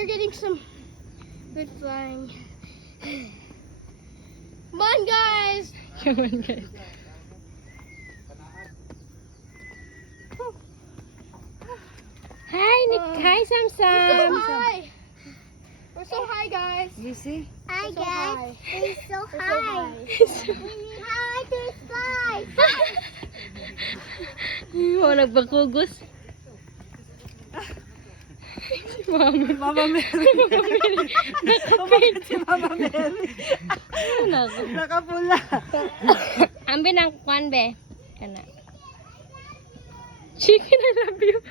We're getting some good flying. Come on, guys. Come on, guys. Hi, Nick. Hi, Sam We're so Sam. high. We're so high, guys. You see? Hi, guys. We're so We're so high. high. How to fly? Mga nagbakugos. Si Mami. Mama Mary. Bakit si Mama Mary? Nakapula. Ambil ng kwan be. Kana. Chicken, I love you.